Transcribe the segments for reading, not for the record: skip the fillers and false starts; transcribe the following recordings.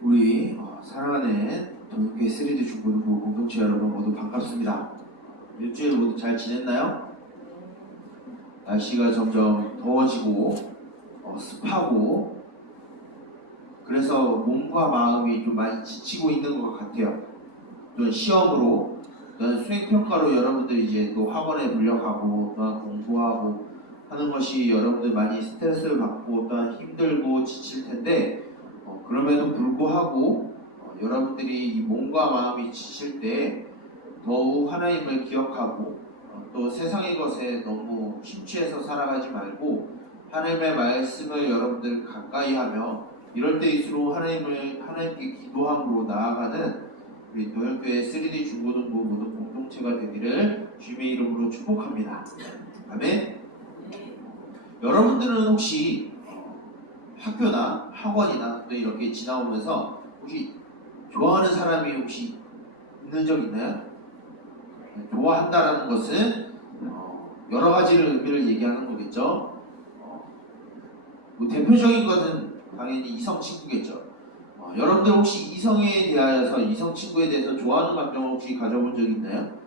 우리 사랑하는 동교회 3D 중고등부 공동체 여러분 모두 반갑습니다. 일주일 모두 잘 지냈나요? 날씨가 점점 더워지고 습하고 그래서 몸과 마음이 좀 많이 지치고 있는 것 같아요. 또 시험으로 또는 수행평가로 여러분들 이제 또 학원에 불려가고 또한 공부하고 하는 것이 여러분들 많이 스트레스를 받고 또한 힘들고 지칠 텐데 그럼에도 불구하고 여러분들이 이 몸과 마음이 지칠 때 더욱 하나님을 기억하고 또 세상의 것에 너무 심취해서 살아가지 말고 하나님의 말씀을 여러분들 가까이 하며 이럴 때일수록 하나님께 기도함으로 나아가는 우리 도현교회 3D 중고등부 모든 공동체가 되기를 주님의 이름으로 축복합니다. 아멘. 여러분들은 혹시 학교나 학원이나 또 이렇게 지나오면서 혹시 좋아하는 사람이 혹시 있는 적 있나요? 좋아한다라는 것은 여러 가지 의미를 얘기하는 거겠죠. 뭐 대표적인 것은 당연히 이성 친구겠죠. 여러분들 혹시 이성에 대하여서 이성 친구에 대해서 좋아하는 감정을 혹시 가져본 적 있나요?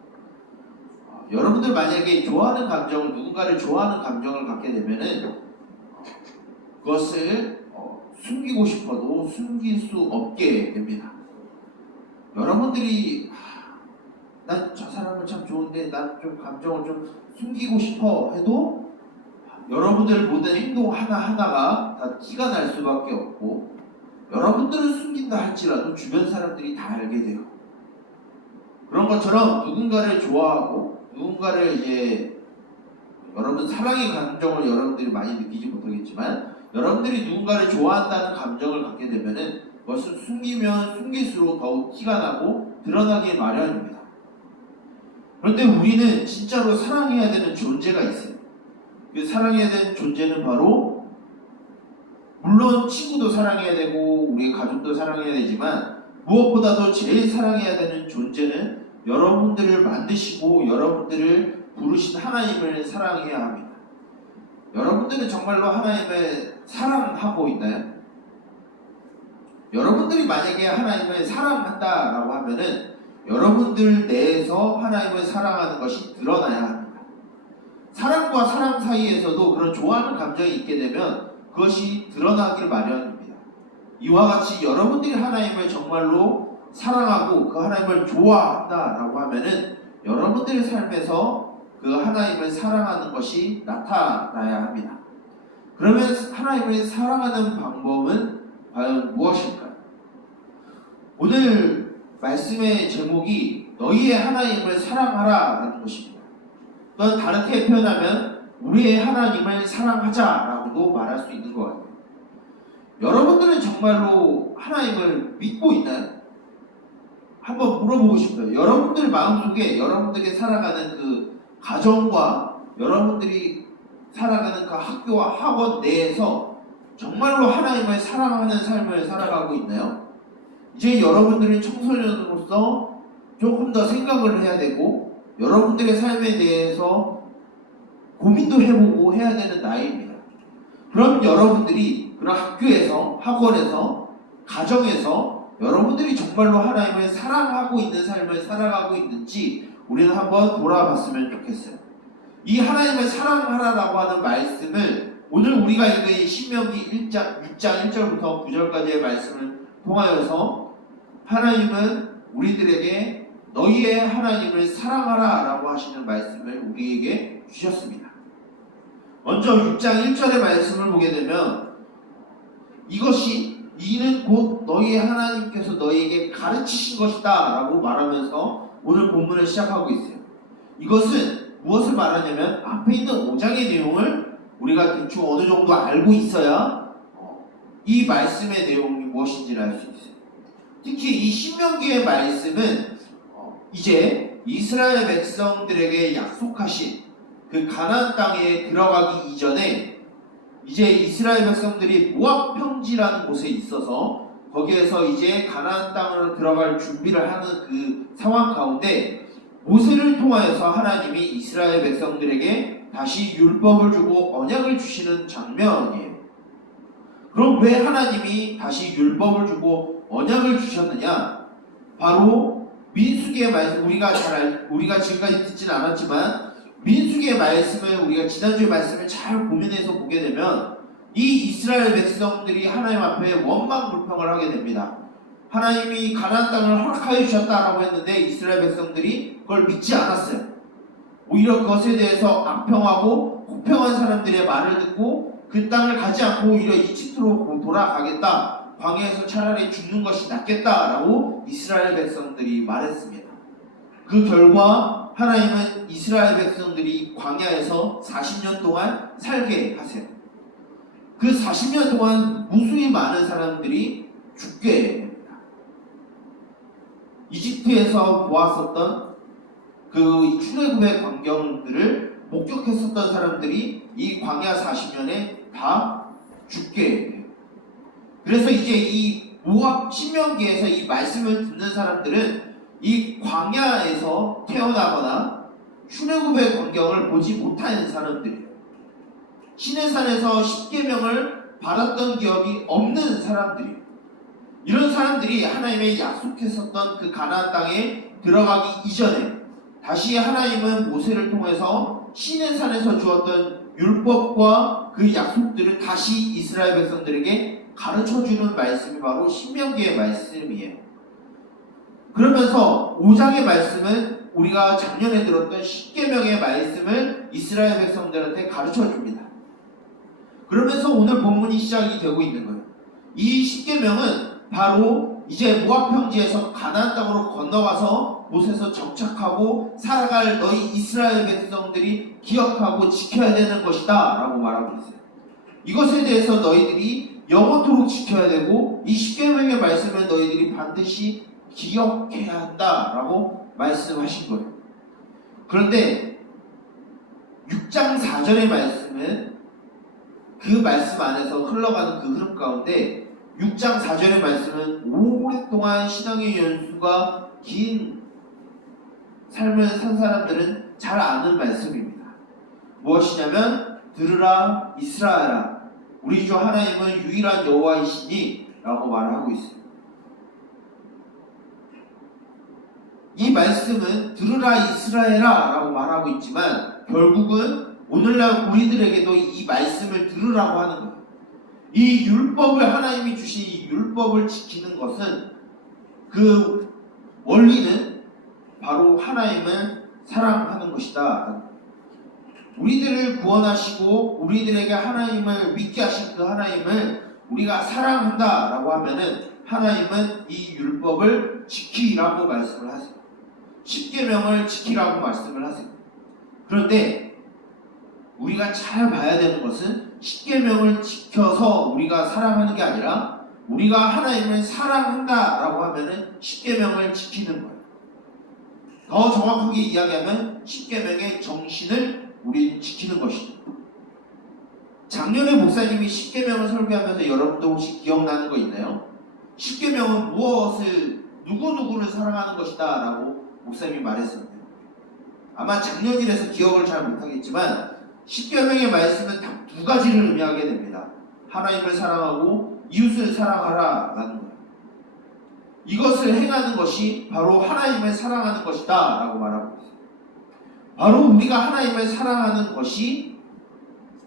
여러분들 만약에 좋아하는 감정을 누군가를 좋아하는 감정을 갖게 되면은 그것을 숨기고 싶어도 숨길 수 없게 됩니다. 여러분들이 난 저 사람은 참 좋은데 난 좀 감정을 좀 숨기고 싶어 해도 여러분들 모든 행동 하나하나가 다 티가 날 수밖에 없고 여러분들은 숨긴다 할지라도 주변 사람들이 다 알게 돼요. 그런 것처럼 누군가를 좋아하고 누군가를 이제 여러분 사랑의 감정을 여러분들이 많이 느끼지 못하겠지만 여러분들이 누군가를 좋아한다는 감정을 갖게 되면은 그것을 숨기면 숨길수록 더욱 티가 나고 드러나기 마련입니다. 그런데 우리는 진짜로 사랑해야 되는 존재가 있어요. 그 사랑해야 되는 존재는 바로 물론 친구도 사랑해야 되고 우리 가족도 사랑해야 되지만 무엇보다도 제일 사랑해야 되는 존재는 여러분들을 만드시고 여러분들을 부르신 하나님을 사랑해야 합니다. 여러분들은 정말로 하나님을 사랑하고 있나요? 여러분들이 만약에 하나님을 사랑한다라고 하면은 여러분들 내에서 하나님을 사랑하는 것이 드러나야 합니다. 사랑과 사랑 사이에서도 그런 좋아하는 감정이 있게 되면 그것이 드러나길 마련입니다. 이와 같이 여러분들이 하나님을 정말로 사랑하고 그 하나님을 좋아한다라고 하면은 여러분들의 삶에서 그 하나님을 사랑하는 것이 나타나야 합니다. 그러면 하나님을 사랑하는 방법은 과연 무엇일까요? 오늘 말씀의 제목이 너희의 하나님을 사랑하라라는 것입니다. 또한 다르게 표현하면 우리의 하나님을 사랑하자라고도 말할 수 있는 것 같아요. 여러분들은 정말로 하나님을 믿고 있나요? 한번 물어보고 싶어요. 여러분들 마음속에 여러분들이 살아가는 그 가정과 여러분들이 살아가는 그 학교와 학원 내에서 정말로 하나님을 사랑하는 삶을 살아가고 있나요? 이제 여러분들이 청소년으로서 조금 더 생각을 해야 되고 여러분들의 삶에 대해서 고민도 해보고 해야 되는 나이입니다. 그럼 여러분들이 그런 학교에서, 학원에서, 가정에서 여러분들이 정말로 하나님을 사랑하고 있는 삶을 살아가고 있는지 우리는 한번 돌아봤으면 좋겠어요. 이 하나님을 사랑하라라고 하는 말씀을 오늘 우리가 읽은 신명기 6장 1절부터 9절까지의 말씀을 통하여서 하나님은 우리들에게 너희의 하나님을 사랑하라 라고 하시는 말씀을 우리에게 주셨습니다. 먼저 6장 1절의 말씀을 보게 되면 이는 곧 너희의 하나님께서 너희에게 가르치신 것이다 라고 말하면서 오늘 본문을 시작하고 있어요. 이것은 무엇을 말하냐면 앞에 있는 5장의 내용을 우리가 대충 어느 정도 알고 있어야 이 말씀의 내용이 무엇인지를 알 수 있어요. 특히 이 신명기의 말씀은 이제 이스라엘 백성들에게 약속하신 그 가나안 땅에 들어가기 이전에 이제 이스라엘 백성들이 모압 평지라는 곳에 있어서 거기에서 이제 가나안 땅으로 들어갈 준비를 하는 그 상황 가운데 모세를 통하여서 하나님이 이스라엘 백성들에게 다시 율법을 주고 언약을 주시는 장면이에요. 그럼 왜 하나님이 다시 율법을 주고 언약을 주셨느냐? 바로 민수기의 말씀, 우리가 지금까지 듣지는 않았지만 민수기의 말씀을 우리가 지난주의 말씀을 잘 고민해서 보게 되면 이 이스라엘 백성들이 하나님 앞에 원망 불평을 하게 됩니다. 하나님이 가나안 땅을 허락하여 주셨다라고 했는데 이스라엘 백성들이 그걸 믿지 않았어요. 오히려 그것에 대해서 악평하고 혹평한 사람들의 말을 듣고 그 땅을 가지 않고 오히려 이집트로 돌아가겠다, 광야에서 차라리 죽는 것이 낫겠다라고 이스라엘 백성들이 말했습니다. 그 결과 하나님은 이스라엘 백성들이 광야에서 40년 동안 살게 하세요. 그 40년 동안 무수히 많은 사람들이 죽게 됩니다. 이집트에서 보았었던 그 출애굽의 광경들을 목격했었던 사람들이 이 광야 40년에 다 죽게 돼요. 그래서 이제 이 모압 신명기에서 이 말씀을 듣는 사람들은 이 광야에서 태어나거나 출애굽의 광경을 보지 못한 사람들이에요. 시내산에서 십계명을 받았던 기억이 없는 사람들이에요. 이런 사람들이 하나님의 약속했었던 그 가나안 땅에 들어가기 이전에 다시 하나님은 모세를 통해서 시내산에서 주었던 율법과 그 약속들을 다시 이스라엘 백성들에게 가르쳐주는 말씀이 바로 신명기의 말씀이에요. 그러면서 5장의 말씀은 우리가 작년에 들었던 십계명의 말씀을 이스라엘 백성들한테 가르쳐줍니다. 그러면서 오늘 본문이 시작이 되고 있는 거예요. 이 십계명은 바로 이제 모압 평지에서 가나안 땅으로 건너가서 곳에서 정착하고 살아갈 너희 이스라엘 백성들이 기억하고 지켜야 되는 것이다 라고 말하고 있어요. 이것에 대해서 너희들이 영원토록 지켜야 되고 이 십계명의 말씀을 너희들이 반드시 기억해야 한다 라고 말씀하신 거예요. 그런데 6장 4절의 말씀은 그 말씀 안에서 흘러가는 그 흐름 가운데 6장 4절의 말씀은 오랫동안 신앙의 연수가 긴 삶을 산 사람들은 잘 아는 말씀입니다. 무엇이냐면 들으라 이스라엘아 우리 주 하나님은 유일한 여호와이시니 라고 말하고 있습니다. 이 말씀은 들으라 이스라엘아 라고 말하고 있지만 결국은 오늘날 우리들에게도 이 말씀을 들으라고 하는 거예요. 이 율법을 하나님이 주신 이 율법을 지키는 것은 그 원리는 바로 하나님을 사랑하는 것이다. 우리들을 구원하시고 우리들에게 하나님을 믿게 하신 그 하나님을 우리가 사랑한다 라고 하면은 하나님은 이 율법을 지키라고 말씀을 하세요. 십계명을 지키라고 말씀을 하세요. 그런데 우리가 잘 봐야 되는 것은 십계명을 지켜서 우리가 사랑하는 게 아니라 우리가 하나님을 사랑한다 라고 하면은 십계명을 지키는 거예요. 더 정확하게 이야기하면 십계명의 정신을 우리는 지키는 것이죠. 작년에 목사님이 십계명을 설교하면서 여러분도 혹시 기억나는 거 있나요? 십계명은 무엇을 누구누구를 사랑하는 것이다 라고 목사님이 말했었네요. 아마 작년이라서 기억을 잘 못하겠지만 십계명의 말씀은 딱 두 가지를 의미하게 됩니다. 하나님을 사랑하고 이웃을 사랑하라 라는 거예요. 이것을 행하는 것이 바로 하나님을 사랑하는 것이다 라고 말하고 있어요. 바로 우리가 하나님을 사랑하는 것이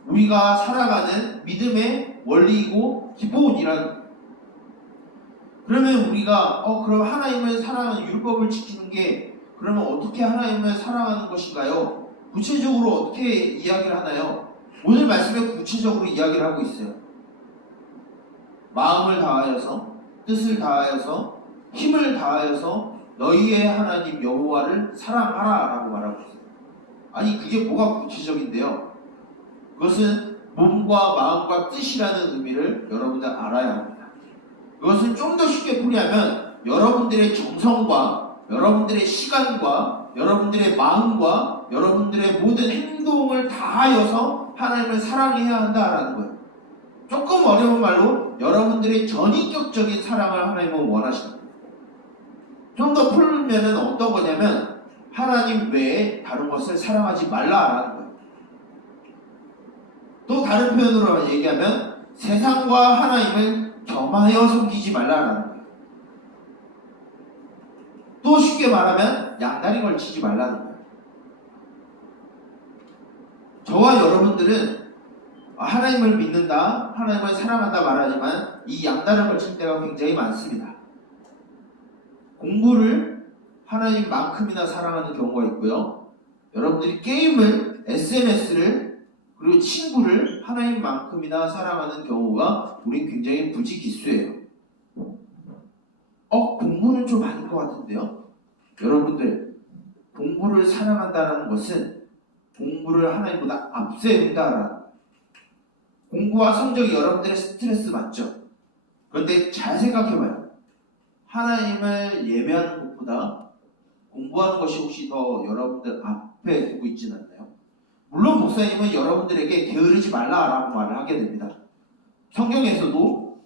우리가 살아가는 믿음의 원리이고 기본이라는 거예요. 그러면 우리가 그럼 하나님을 사랑하는 율법을 지키는 게 그러면 어떻게 하나님을 사랑하는 것인가요? 구체적으로 어떻게 이야기를 하나요? 오늘 말씀에 구체적으로 이야기를 하고 있어요. 마음을 다하여서 뜻을 다하여서 힘을 다하여서 너희의 하나님 여호와를 사랑하라 라고 말하고 있어요. 아니 그게 뭐가 구체적인데요? 그것은 몸과 마음과 뜻이라는 의미를 여러분들 알아야 합니다. 그것을 좀 더 쉽게 풀이하면 여러분들의 정성과 여러분들의 시간과 여러분들의 마음과 여러분들의 모든 행동을 다하여서 하나님을 사랑해야 한다라는 거예요. 조금 어려운 말로 여러분들의 전인격적인 사랑을 하나님은 원하신다. 좀 더 풀면은 어떤 거냐면 하나님 외에 다른 것을 사랑하지 말라라는 거예요. 또 다른 표현으로 얘기하면 세상과 하나님을 겸하여 섬기지 말라라는 거예요. 또 쉽게 말하면 양다리 걸치지 말라는 거예요. 저와 여러분들은 하나님을 믿는다, 하나님을 사랑한다 말하지만 이 양다리를 걸칠 때가 굉장히 많습니다. 공부를 하나님만큼이나 사랑하는 경우가 있고요. 여러분들이 게임을, SNS를, 그리고 친구를 하나님만큼이나 사랑하는 경우가 우린 굉장히 부지기수예요. 공부는 좀 아닌 것 같은데요. 여러분들, 공부를 사랑한다는 것은 공부를 하나님보다 앞세운다라는 거예요. 공부와 성적이 여러분들의 스트레스 맞죠? 그런데 잘 생각해봐요. 하나님을 예배하는 것보다 공부하는 것이 혹시 더 여러분들 앞에 두고 있지는 않나요? 물론 목사님은 여러분들에게 게으르지 말라라고 말을 하게 됩니다. 성경에서도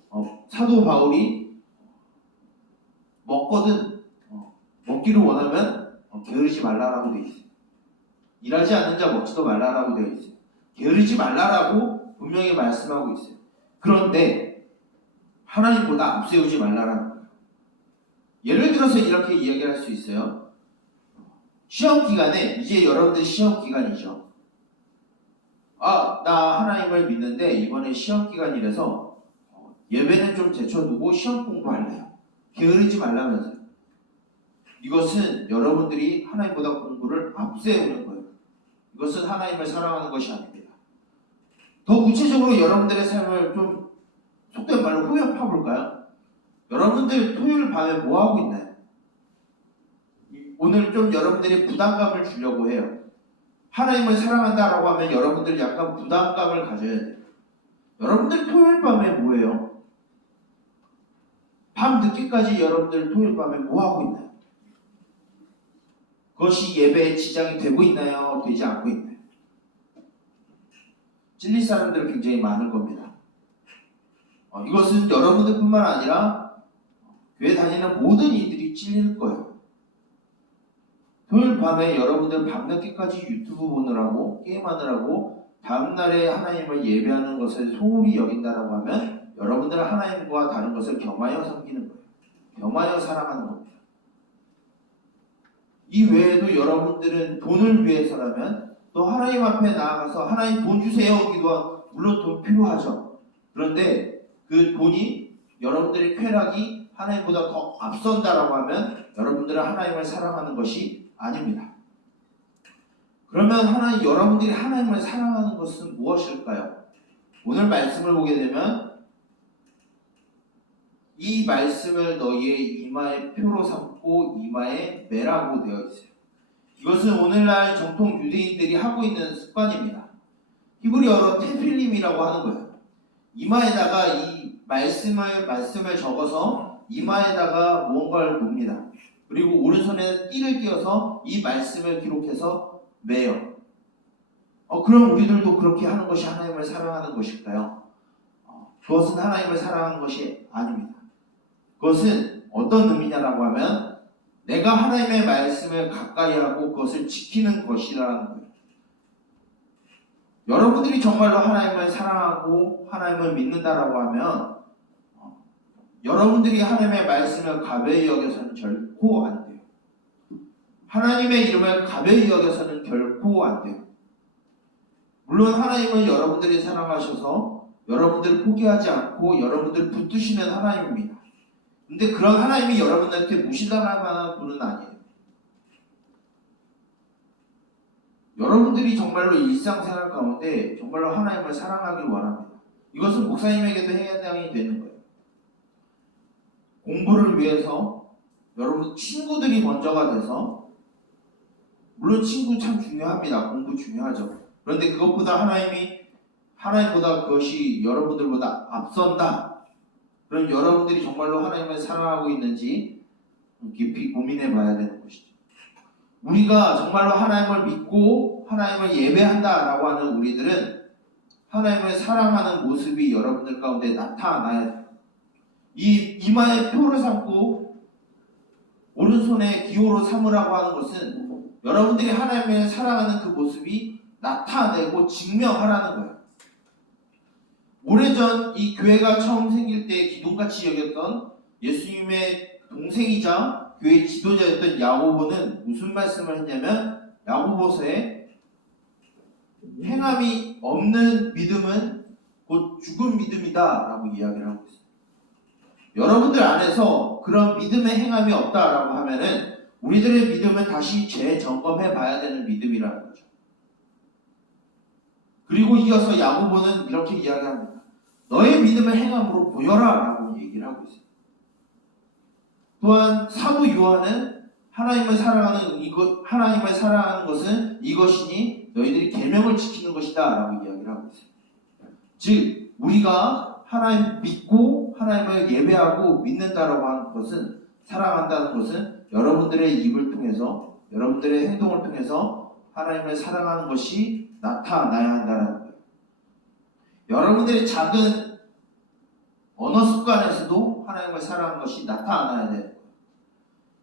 사도 바울이 먹기를 원하면 게으르지 말라라고 되어 있어요. 일하지 않는 자 먹지도 말라라고 되어 있어요. 게으르지 말라라고 분명히 말씀하고 있어요. 그런데 하나님보다 앞세우지 말라라는 거예요. 예를 들어서 이렇게 이야기할 수 있어요. 시험 기간에, 이제 여러분들 시험 기간이죠. 나 하나님을 믿는데 이번에 시험 기간이라서 예배는 좀 제쳐두고 시험 공부할래요. 게으르지 말라면서요. 이것은 여러분들이 하나님보다 공부를 앞세우는 거예요. 이것은 하나님을 사랑하는 것이 아닙니다. 더 구체적으로 여러분들의 삶을 좀 속된 말로 후벼파 볼까요? 여러분들 토요일 밤에 뭐 하고 있나요? 오늘 좀 여러분들이 부담감을 주려고 해요. 하나님을 사랑한다라고 하면 여러분들이 약간 부담감을 가져야 돼요. 여러분들 토요일 밤에 뭐해요? 밤 늦게까지 여러분들 토요일 밤에 뭐 하고 있나요? 그것이 예배에 지장이 되고 있나요? 되지 않고 있나요? 찔릴 사람들은 굉장히 많을 겁니다. 이것은 여러분들뿐만 아니라 교회 다니는 모든 이들이 찔릴 거예요. 토요일 밤에 여러분들 밤늦게까지 유튜브 보느라고 게임하느라고 다음날에 하나님을 예배하는 것을 소홀히 여긴다라고 하면 여러분들은 하나님과 다른 것을 겸하여 섬기는 거예요. 겸하여 사랑하는 겁니다. 이 외에도 여러분들은 돈을 위해서라면 또 하나님 앞에 나아가서 하나님 돈 주세요 기도하, 물론 돈 필요하죠. 그런데 그 돈이 여러분들의 쾌락이 하나님보다 더 앞선다라고 하면 여러분들은 하나님을 사랑하는 것이 아닙니다. 그러면 여러분들이 하나님을 사랑하는 것은 무엇일까요? 오늘 말씀을 보게 되면 이 말씀을 너희의 이마의 표로 삼고 이마에 매라고 되어 있어요. 이것은 오늘날 정통 유대인들이 하고 있는 습관입니다. 히브리어로 테필림이라고 하는 거예요. 이마에다가 이 말씀을 적어서 이마에다가 무언가를 놓습니다. 그리고 오른손에 띠를 띄어서 이 말씀을 기록해서 매요. 그럼 우리들도 그렇게 하는 것이 하나님을 사랑하는 것일까요? 그것은 하나님을 사랑하는 것이 아닙니다. 그것은 어떤 의미냐라고 하면 내가 하나님의 말씀을 가까이 하고 그것을 지키는 것이라는 거예요. 여러분들이 정말로 하나님을 사랑하고 하나님을 믿는다라고 하면 여러분들이 하나님의 말씀을 가벼이 여겨서는 결코 안 돼요. 하나님의 이름을 가벼이 여겨서는 결코 안 돼요. 물론 하나님은 여러분들이 사랑하셔서 여러분들을 포기하지 않고 여러분들을 붙드시는 하나님입니다. 근데 그런 하나님이 여러분들한테 무시당할 만한 분은 아니에요. 여러분들이 정말로 일상생활 가운데 정말로 하나님을 사랑하길 원합니다. 이것은 목사님에게도 해당이 되는 거예요. 공부를 위해서 여러분 친구들이 먼저가 돼서, 물론 친구 참 중요합니다. 공부 중요하죠. 그런데 그것보다 하나님보다 그것이 여러분들보다 앞선다. 그럼 여러분들이 정말로 하나님을 사랑하고 있는지 깊이 고민해 봐야 되는 것이죠. 우리가 정말로 하나님을 믿고 하나님을 예배한다라고 하는 우리들은 하나님을 사랑하는 모습이 여러분들 가운데 나타나야 돼요. 이 이마에 표를 삼고 오른손에 기호로 삼으라고 하는 것은 여러분들이 하나님을 사랑하는 그 모습이 나타내고 증명하라는 거예요. 오래전 이 교회가 처음 생길 때 기둥같이 여겼던 예수님의 동생이자 교회 지도자였던 야고보는 무슨 말씀을 했냐면 야고보서에 행함이 없는 믿음은 곧 죽은 믿음이다 라고 이야기를 하고 있습니다. 여러분들 안에서 그런 믿음의 행함이 없다라고 하면은 우리들의 믿음은 다시 재점검해 봐야 되는 믿음이라는 거죠. 그리고 이어서 야고보는 이렇게 이야기합니다. 너의 믿음의 행함으로 보여라 라고 얘기를 하고 있습니다. 또한 사도 요한은 하나님을 사랑하는 것은 이것이니 너희들이 계명을 지키는 것이다 라고 이야기를 하고 있습니다. 즉 우리가 하나님 믿고 하나님을 예배하고 믿는다라고 하는 것은, 사랑한다는 것은 여러분들의 입을 통해서, 여러분들의 행동을 통해서 하나님을 사랑하는 것이 나타나야 한다는 거예요. 여러분들의 작은 언어 습관에서도 하나님을 사랑하는 것이 나타나야 돼요.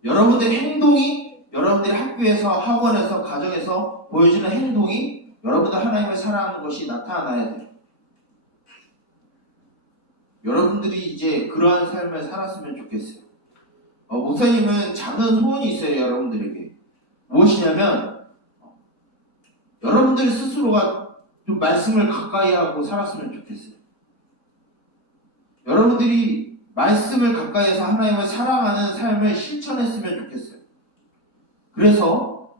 여러분들의 행동이, 여러분들의 학교에서, 학원에서, 가정에서 보여지는 행동이 여러분들 하나님을 사랑하는 것이 나타나야 돼요. 여러분들이 이제 그러한 삶을 살았으면 좋겠어요. 목사님은 작은 소원이 있어요. 여러분들에게. 무엇이냐면 여러분들 스스로가 좀 말씀을 가까이 하고 살았으면 좋겠어요. 여러분들이 말씀을 가까이해서 하나님을 사랑하는 삶을 실천했으면 좋겠어요. 그래서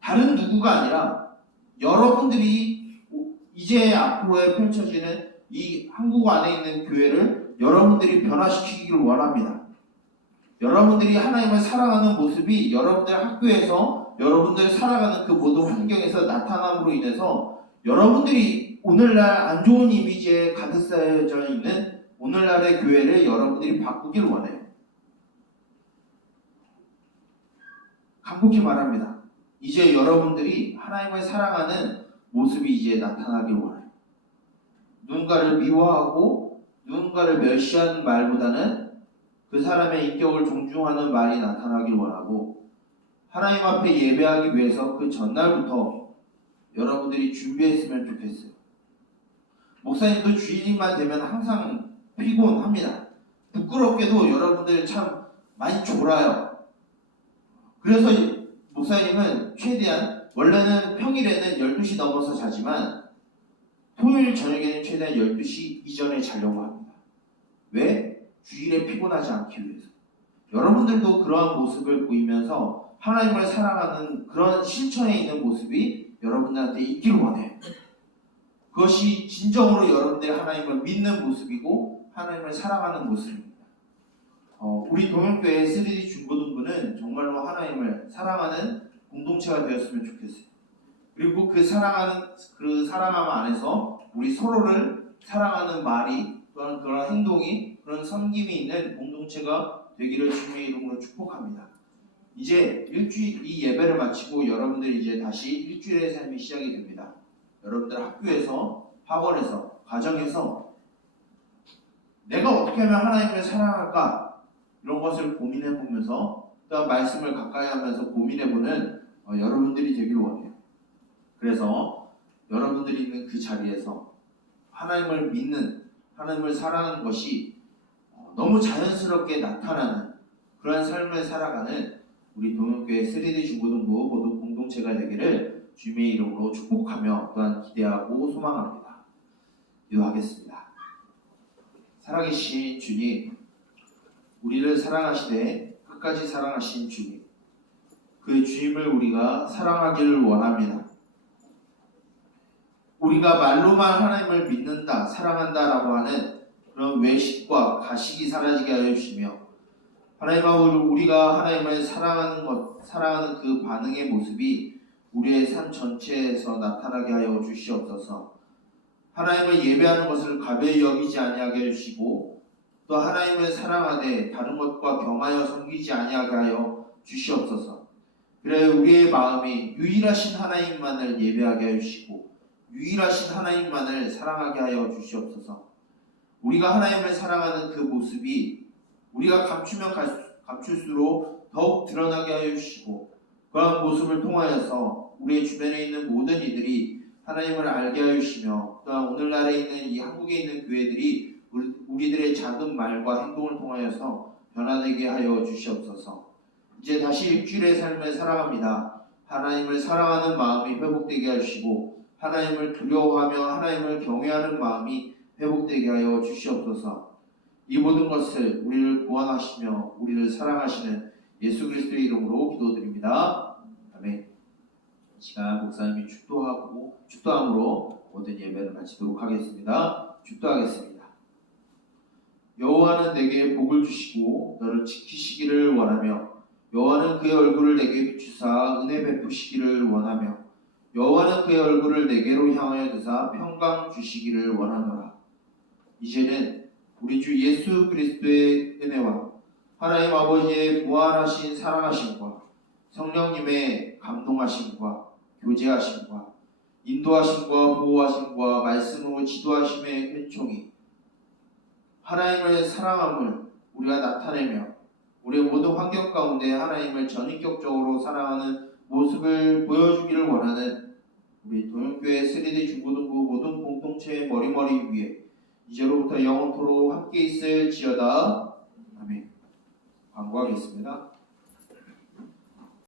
다른 누구가 아니라 여러분들이 이제 앞으로에 펼쳐지는 이 한국 안에 있는 교회를 여러분들이 변화시키기를 원합니다. 여러분들이 하나님을 사랑하는 모습이 여러분들 학교에서, 여러분들이 살아가는 그 모든 환경에서 나타남으로 인해서 여러분들이 오늘날 안 좋은 이미지에 가득 쌓여져 있는 오늘날의 교회를 여러분들이 바꾸길 원해요. 간곡히 말합니다. 이제 여러분들이 하나님을 사랑하는 모습이 이제 나타나길 원해요. 누군가를 미워하고 누군가를 멸시하는 말보다는 그 사람의 인격을 존중하는 말이 나타나길 원하고, 하나님 앞에 예배하기 위해서 그 전날부터 여러분들이 준비했으면 좋겠어요. 목사님도 주일만 되면 항상 피곤합니다. 부끄럽게도 여러분들 참 많이 졸아요. 그래서 목사님은 최대한, 원래는 평일에는 12시 넘어서 자지만 토요일 저녁에는 최대한 12시 이전에 자려고 합니다. 왜? 주일에 피곤하지 않기 위해서. 여러분들도 그러한 모습을 보이면서 하나님을 사랑하는 그런 실천에 있는 모습이 여러분들한테 있기를 원해요. 그것이 진정으로 여러분들이 하나님을 믿는 모습이고 하나님을 사랑하는 모습입니다. 우리 동영교회 3D 중고등부는 정말로 하나님을 사랑하는 공동체가 되었으면 좋겠어요. 그리고 그 사랑함 안에서 우리 서로를 사랑하는 말이, 또한 그런 행동이, 그런 섬김이 있는 공동체가 되기를 주님의 이름으로 축복합니다. 이제 이 예배를 마치고 여러분들이 이제 다시 일주일의 삶이 시작이 됩니다. 여러분들 학교에서, 학원에서, 가정에서 내가 어떻게 하면 하나님을 사랑할까? 이런 것을 고민해보면서, 또한 말씀을 가까이 하면서 고민해보는 여러분들이 되길 원해요. 그래서 여러분들이 있는 그 자리에서 하나님을 믿는, 하나님을 사랑하는 것이 너무 자연스럽게 나타나는 그러한 삶을 살아가는 우리 동영교회 3D 중고등부 모두 공동체가 되기를 주님의 이름으로 축복하며 또한 기대하고 소망합니다. 기도하겠습니다. 살아계신 주님, 우리를 사랑하시되 끝까지 사랑하신 주님, 그 주님을 우리가 사랑하기를 원합니다. 우리가 말로만 하나님을 믿는다, 사랑한다라고 하는 그런 외식과 가식이 사라지게 하여 주시며, 하나님하고 우리가 하나님을 사랑하는 그 반응의 모습이 우리의 삶 전체에서 나타나게 하여 주시옵소서. 하나님을 예배하는 것을 가벼이 여기지 아니하게 해주시고, 또 하나님을 사랑하되 다른 것과 경하여 섬기지 아니하게 하여 주시옵소서. 그래 우리의 마음이 유일하신 하나님만을 예배하게 해주시고 유일하신 하나님만을 사랑하게 하여 주시옵소서. 우리가 하나님을 사랑하는 그 모습이 우리가 감추면 감출수록 더욱 드러나게 하여 주시고, 그러한 모습을 통하여서 우리의 주변에 있는 모든 이들이 하나님을 알게 하여 주시며, 또한 오늘날에 있는 이 한국에 있는 교회들이 우리들의 작은 말과 행동을 통하여서 변화되게 하여 주시옵소서. 이제 다시 일주일의 삶을 살아갑니다. 하나님을 사랑하는 마음이 회복되게 하시고 하나님을 두려워하며 하나님을 경외하는 마음이 회복되게 하여 주시옵소서. 이 모든 것을 우리를 구원하시며 우리를 사랑하시는 예수 그리스도의 이름으로 기도드립니다. 아멘. 이 시간 목사님이 축도함으로 모든 예배를 마치도록 하겠습니다. 축도하겠습니다. 여호와는 내게 복을 주시고 너를 지키시기를 원하며 여호와는 그의 얼굴을 내게 비추사 은혜 베푸시기를 원하며 여호와는 그의 얼굴을 내게로 향하여 드사 평강 주시기를 원하노라. 이제는 우리 주 예수 그리스도의 은혜와 하나님 아버지의 무한하신 사랑하심과 성령님의 감동하심과 교제하심과 인도하심과 보호하심과 말씀으로 지도하심의 은총이 하나님을 사랑함을 우리가 나타내며 우리의 모든 환경 가운데 하나님을 전인격적으로 사랑하는 모습을 보여주기를 원하는 우리 동영교회 3D 중고등부 모든 공동체의 머리머리 위에 이제로부터 영원토록 함께 있을지어다. 아멘. 광고하겠습니다.